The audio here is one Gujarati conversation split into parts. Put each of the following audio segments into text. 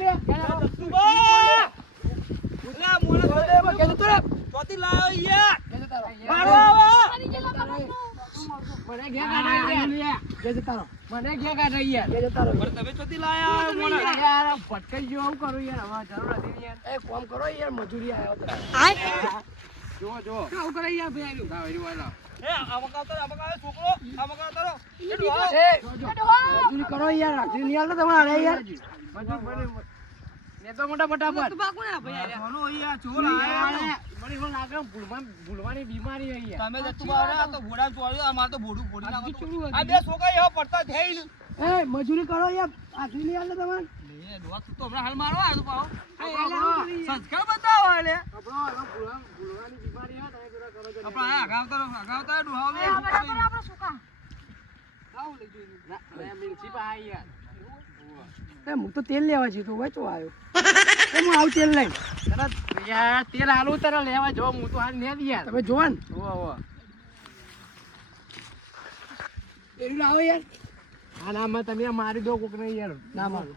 લે. ઉઠી લે ગેલા કર દત્તુભા! એલા, મોને દે બા ગેલો તો ચોથી લાયો યાર. ગેલો તારો. મારો આવો. મને ઘે કાઢ યાર ગેજો તારો. મને ઘે કાઢ યાર ગેજો તારો. પણ તમે ચોથી લાયા મોને. યાર ભટકાઈ ગયો આવું કરું યાર. હવે જરૂર હતી યાર. એ કોમ કરો યાર મજૂરી આવ્યો તો. જો જો આવું કરે યાર ભાઈ આવ્યું લાવ એરી વાળા આ મકાવતો રે, આ છોકરો, આ મકાવતો રે. એ ડોહા. એ મજૂરી કરો યાર રાખી નહીં તમારે યાર. ને તો મોટા ફટાફટ. સોનો યાર, ચોર આયા. મને એવું લાગે ભૂલમાં ભૂલવાની બીમારી હોય યાર તમે દત્તુભા અરે, આ તો ભોળા ચોર્યો, આ માર તો ભોળું ફોડી નાખો. આ બે છોકરા એવા પડતા થઈને. એ મજૂરી કરો યાર આખી નહીં આલે તમારે. લે, ડોહા, તો હમણાં હાલ મારો આવ્યો તો પાહો. સંસ્કાર બતાવો એટલે. આપણો ભૂલવાની બીમારી આવે તમે પેલા કરો આપણે આ અગાવતા તો અગાવતા રહો, ડોહા બે. આવું લઈ જોઈ ના મેં મિલસી યાર એ હું તો તેલ લેવા જતો વેચો તો આવ્યો એ હું આવું તેલ લઈને. તરત યાર તેલ આલું તરત લેવા જો હું તો હાલ ને યાર. તમે જોવા ને. ઓવા ઓવા તેલ લાવો યાર? હા ના મેં તમે મારી દો કોક યાર. ના મારું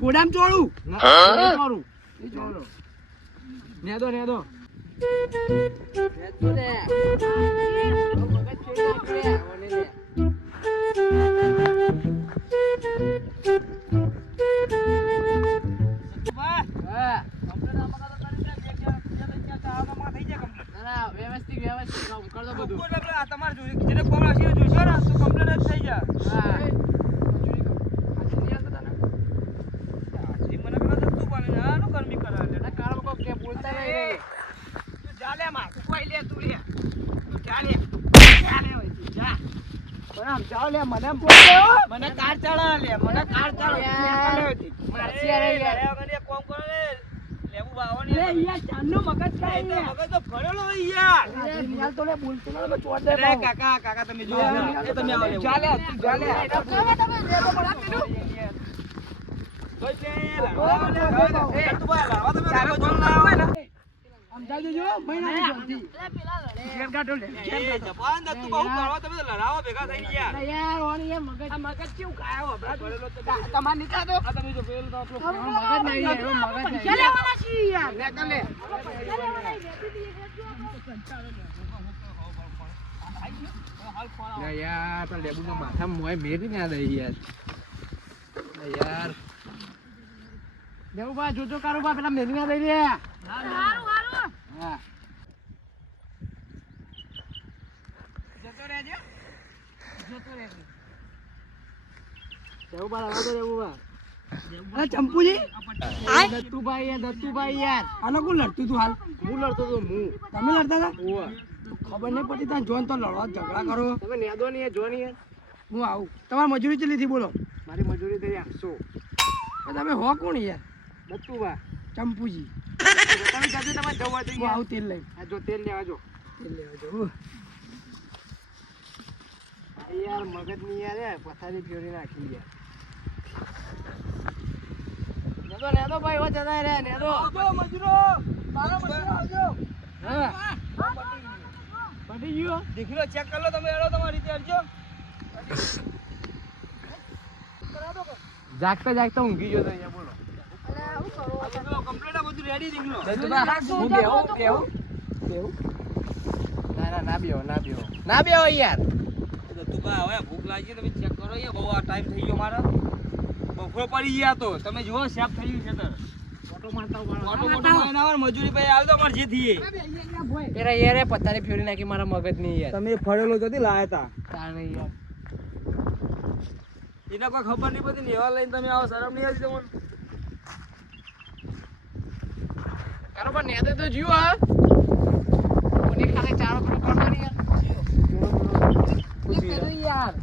પોડામ ચોળું. ના ચોળું. એ ચોળું. ને દો ને દો દત્તુભા, હા જાય વ્યવસ્થિત વ્યવસ્થિત કામ કર દો બધું તમારે જોઈએ. જેને કોમ રાશિ જોઈશે ને, તો complete જ થઈ જાય. હા મને પેલા જા લે લે, લે. જા લે. જા લે જા. લે મને. મને કાર ચડાવ લે મને કાર ચડાવ યાર. મારસી યાર યાર. કોમ કરો લે લેવું લે બાવાની યાર ચાંદનો મગજ ખાય તો યાર. મગજ તો ભરેલો હોય યાર આજે તો લે બોલતો ના ચોટ દે રે કાકા કાકા તમે જો એ તમે આવો ચાલે જા લે, તું જા લે. કોઈ લે, લે. એ તું લાવવા તમે કાકા જોડે લાવવા ને. આમ જાજો જો, જલ્દી. ઘેર કાઢો લે. જપાન દત્તુ બહુ કરવા તમે લડાવો ભેગા થઈને યાર યાર, ઓની યાર મગજ- આ મગજ કેવું ખાયો હમણાં તો? તમારે નીકળા તો? આ તમે જો પેલું તો આપણું મગજ નહીં એવો મગજ નહીં. લે કર લે. લે યાર, પણ લેબુના માથા મોય મેરી ના દઈ યાર. યાર. લેબુબા, જોજો કારુબા, પેલા મેરી ના દઈ. હા. જતો રહેજો લેબુબા, લાવો તો લેબુબા. અરે ચંપુજી? દત્તુભાઈ યાર દત્તુભાઈ યાર. આનો કોણ લડતું તું હાલ? હું લડતો તો હું. તમે લડતા હતા? ખબર નહીં પડતી ત્યાં જોન તો લડવા ઝઘડા કરો. તમે નેદો નહીં જો નહીં હું આવું. તમારી મજૂરી ચલી થી બોલો? મારી મજૂરી થઈ આઠસો. તમે હો કોણ યાર? દત્તુભા. ચંપુજી. તમારે જવા હું આવું તેલ લઈ. આ જો તેલ લેવા જો. તેલ લેવા જો યાર મગજની યાર હે, પથારી ફેરવી નાખી યાર. નેદો નેદો ભાઈ હો જતા રે નેદો. આવજો મજૂરો મારો મજૂરો આવજો. હા. પટી ગયો. દીકરો ચેક કરી લો તમે એડો તમારી રીતે આવજો. જાગતા જાગતા ઊંઘી ગયો તો અહીંયા બોલો. કમ્પ્લીટ આ બધું રેડી દીકરો હું બેહું બેહું ના ના ના બેહો ના બેહો ના બેહો યાર દત્તુભા હવે ભૂખ લાગી તમે ચેક કરો યાર બહુ ટાઈમ થઈ ગયો મારો બફરો પડી ગયા તો તમે જુઓ સેફ થઈ ગયું છે તમે ફરેલો જતી લાયા તા તાણે યાર એને કોઈ ખબર નહીં પછી લેવા લઈને તમે આવો, શરમ નહીં આવી તમને? કારો પણ તો જીવ હા. કોની ખાતે ચારો કરો કરવાની યાર એ કર્યું યાર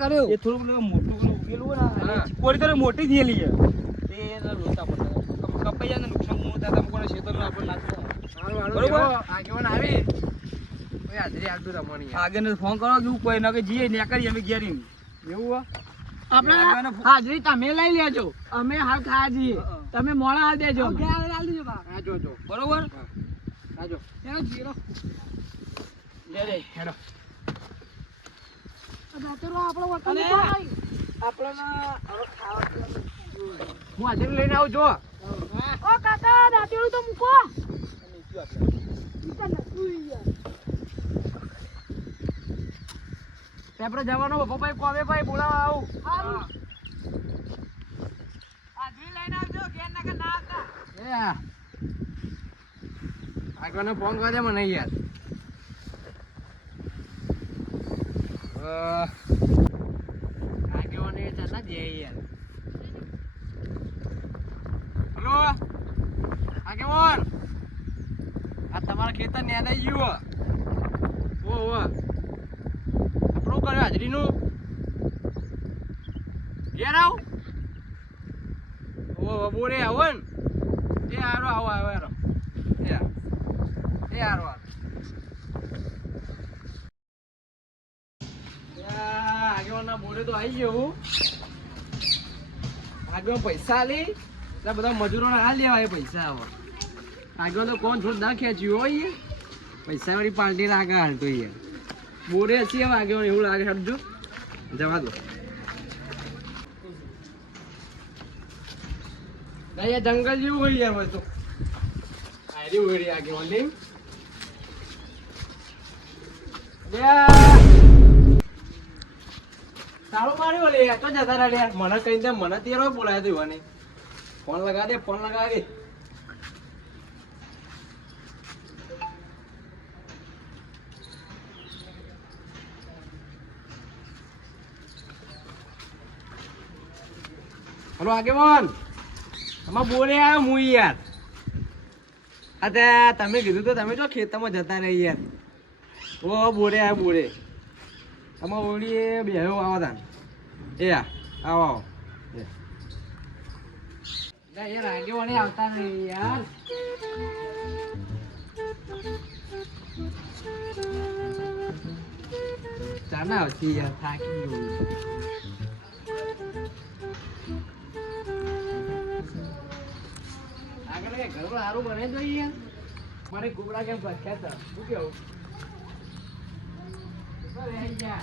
કર્યો. એ થોડું પેલું મોટું પેલું ઉગેલું ને કોરી તો મોટી થયેલી છે. તે એના પડતા કપાઈ જાય ને નુકસાન મોં થાય તમે કોને ખેતરમાં આપણે નાખવું હારું હારું. બરોબર. આગેવાન આવી આગળ ફોન કરો કે કોઈ ના કે જઈએ ને કરીએ અમે ઘેર એવું આપણે હાજરી તમે લઈ લેજો. અમે હાલ ખાવા જઈએ. તમે મોડા હાલ દેજો. હા જો બરોબર? હા. જો. એનો જીરો. લે લે હેડો. અને આપણને હવે ખાવા હું આજે લઈને આવજો આપણે જવાનો ભાઈ બોલાવા આવું. એ આ. આગળનો ફોન કરે મને યાર આગેવાને ચાલતા જઈએ યાર. હલો? આગેવાન! આ તમારા ખેતર ને આઈ ગયું ઓ ઓ આપણું કર્યું હાજરીનું. ઘેર આવ. ઓ બોરે આવો ને. એ આરો આવો આવો. આગળ પૈસા લે બધા મજૂરોને પૈસા આગળ કોણ થોડું ના હોય પૈસા વાળી પાર્ટી લાગે હાલતો યાર બોરે હવે આગળ એવું લાગે સમજો જવા દો જંગલ જેવું હોય તો આયરી હોય રે આગળ વાળી તાળું માર્યો લે તો જતા રહ્યા યાર મને કઈ દે મને તેરો બોલાય તો ફોન લગા ફોન લગા દે. હલો, આગેવાન. તમારે બોલે આવ્યો હું યાર. અત્યારે તમે કીધું તો તમે જો ખેતરમાં જતા રહી યાર. ઓ બોરે આ બોરે. તમારે ઓળીએ બેહો આવો તા એ આ આવો આવો. યાર આગેવાને આવતા નહીં યાર. ચાના આવતી યાર થાકી ગયો ઘર સારું બને જોઈએ મારે કુબડા કેમ પ્રખ્યાત. શું કેવું? બસ એ ગયા.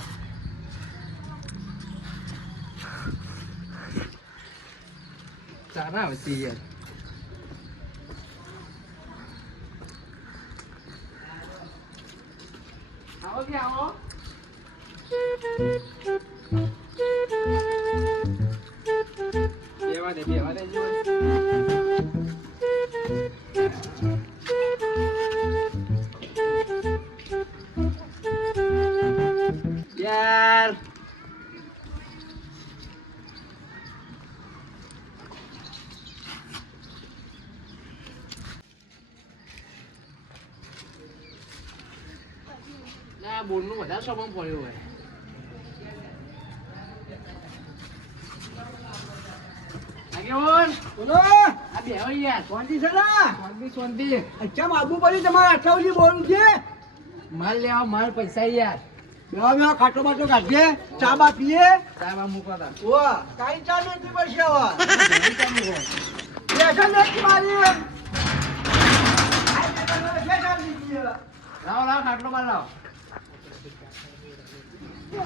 ચાના આવતી યાર આવો કે આવો બેવા પડી તમારે અઠાવજી બોલું છે? માલ લેવા માલ પૈસા યાર. બેવા બેવા ખાટલો બાટો કાઢીએ. ચા બા પીએ. સાહેબ આ મૂકો ઓ કાઈ ચા નથી પડશે હવે. બેસન નથી મારી. લાવો લાવો ખાટલો બાર લાવો બેહો.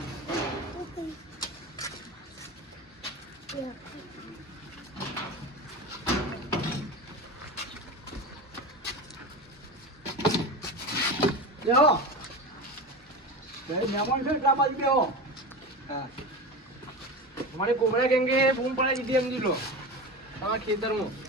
બે મહેમાન છે એટલા બાજુ બેહો. હા. અમારી કોમળા કેમ કે બૂમ પડાઈ દીધી એમ લો. તમારા ખેતરમાં.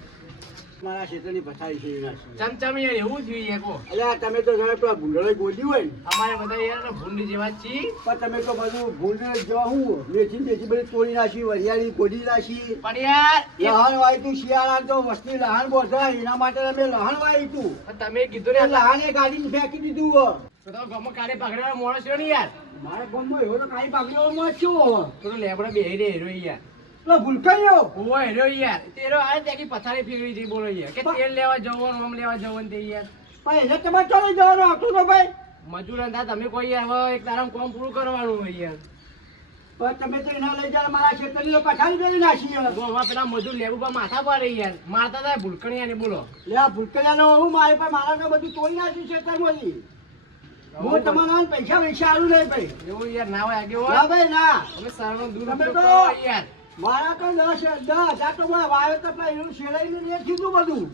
મારા ક્ષેત્રની પથારી છે છે. ચમચમ યાર એવું થયું છે કો અલ્યા તમે તો જરા પેલા ભૂંડળે ગોદી હોય અમારે બધા યાર ભૂંડ જેવા જ પણ તમે તો બધું ભૂંડ જવા હું મેથી ને મેથી બધી તોડી નાખી વરિયાળી ગોડી નાખી. પણ યાર લહાણ વાય તું શિયાળા તો વસ્તી લહાણ બોધાય એના માટે અમે લહાણ વાય તું તમે કીધું ને લહાણે ગાડી ફેંકી દીધું. તો તમે ગામમાં કાલે પકડેલો માણસ છે ને યાર. મારા ગામમાં એવો તો કાંઈ પાકડીઓમાં શું છો તો લેબડા બેહી રે હેરો યાર. પેલો ભૂલકાયો ઓય હેરો યાર. તેરો આ દેખી પથારી ફેરવી દી બોલો યાર. કે તેલ લેવા જવાનું આમ લેવા જવાનું તે યાર. ભાઈ એને તમારે ચાલો જવાનું આવતું તો ભાઈ? મજૂર દા તમે કોઈ યાર હવે એક તારામ કામ પૂરું કરવાનું હોય યાર. પણ તમે તો એના લઈ જાય મારા ખેતરની પથારી કરી નાખી યાર. હવે પેલા મજૂર લેવું પણ માથા પાડે યાર. મારતા હતા ભૂલકણિયા ને બોલો. લે આ ભૂલકાયાનો હું મારે પણ મારા તો બધું તોડી નાખ્યું ક્ષેત્રમાંથી હું તમારા પૈસા પૈસા આવું નહીં ભાઈ. એવું યાર ના હોય આગળ ના ભાઈ ના. અમે સરનો દૂર તો- યાર. મારા તો દસ દસ આ તો મારા વાયો તો પેલા એવું શેડાઈને ને એ કીધું બધું.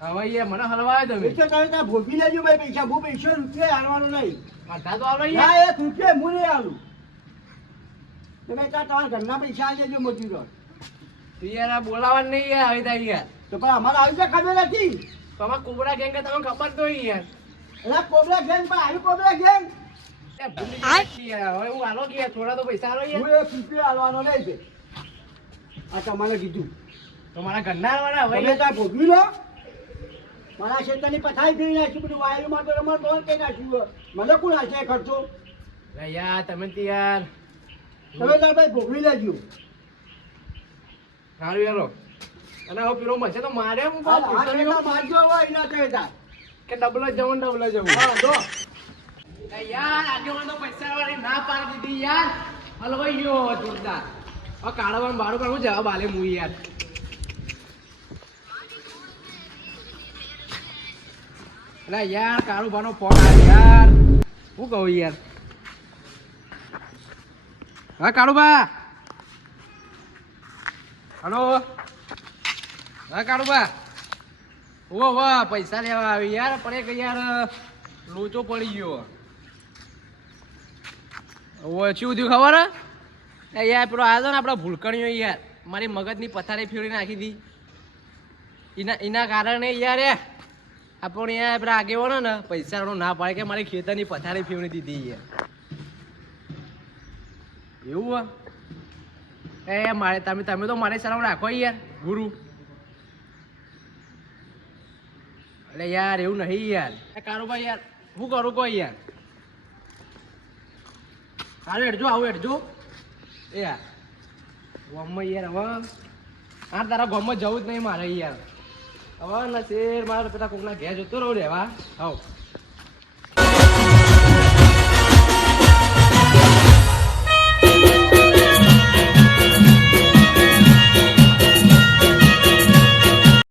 હવે યાર મને હલવાય તમે. એ તમે ત્યાં ભોગી લેજો ભાઈ પૈસા હું પૈસો રૂપિયા હાલવાનો નહીં. બધા તો આવડે ના યાર એક રૂપિયા હું નહીં તમે ત્યાં તમારા ઘરના પૈસા આવી જજો મજૂરો યાર આ નહીં યાર થાય યાર. તો પણ અમારે આવી તો ખબર નથી. તમે કોબરા ગેંગ તમને ખબર તો યાર. એટલે કોબરા ગેંગ પણ આવી કોબરા ગેંગ. તમારે કીધું. તો ઘરના હવે ભોગવી લો? મારા ક્ષેત્રની પથારી ફેરી નાખ્યું બધું વાયરમાં તો રમત બંધ કરી નાખ્યું મને કોણ હશે ખર્ચો? યાર તમે તો યાર તમે તાર ભાઈ ભોગવી લેજો. સારું યારો અને હવે પેલો મસે તો મારે હું કહું મારજો હવે એના કહેતા. કે ડબલ જવું ડબલ જવું. હા જો. એ હલવાઈ ગયો જોરદાર. હવે હું કહું યાર? હા કાળુબા હલો? હા કાળુબા ઓ વાહ પૈસા લેવા આવી યાર, પણ એક યાર, લોચો પડી ગયો. ઓ શું થયું ખબર? હે? યાર, પેલો આવ્યો ને આપણા ભૂલકણીઓ યાર. મારી મગજની પથારી ફેરવી નાખી હતી એના એના કારણે યાર, એ આપણે યાર પેલા આગેવાનો ને પૈસાનો ના પાડે કે મારી ખેતરની પથારી ફેરવી દીધી યાર. એવું હે એ મારે, તમે તમે તો મારે શરમ રાખો યાર, ગુરુ. એટલે યાર, એવું નહીં યાર. કારોબાર યાર શું કરું કોઈ યાર? હારું હેડજો, આવું હેડજો. એ યાર, ગોમમાં યાર, હવે હા તારા ગોમમાં જવું જ નહીં મારે યાર. હવે નસીર મારે પેલા કોકના ઘેર જતો રહું રહેવા હવ.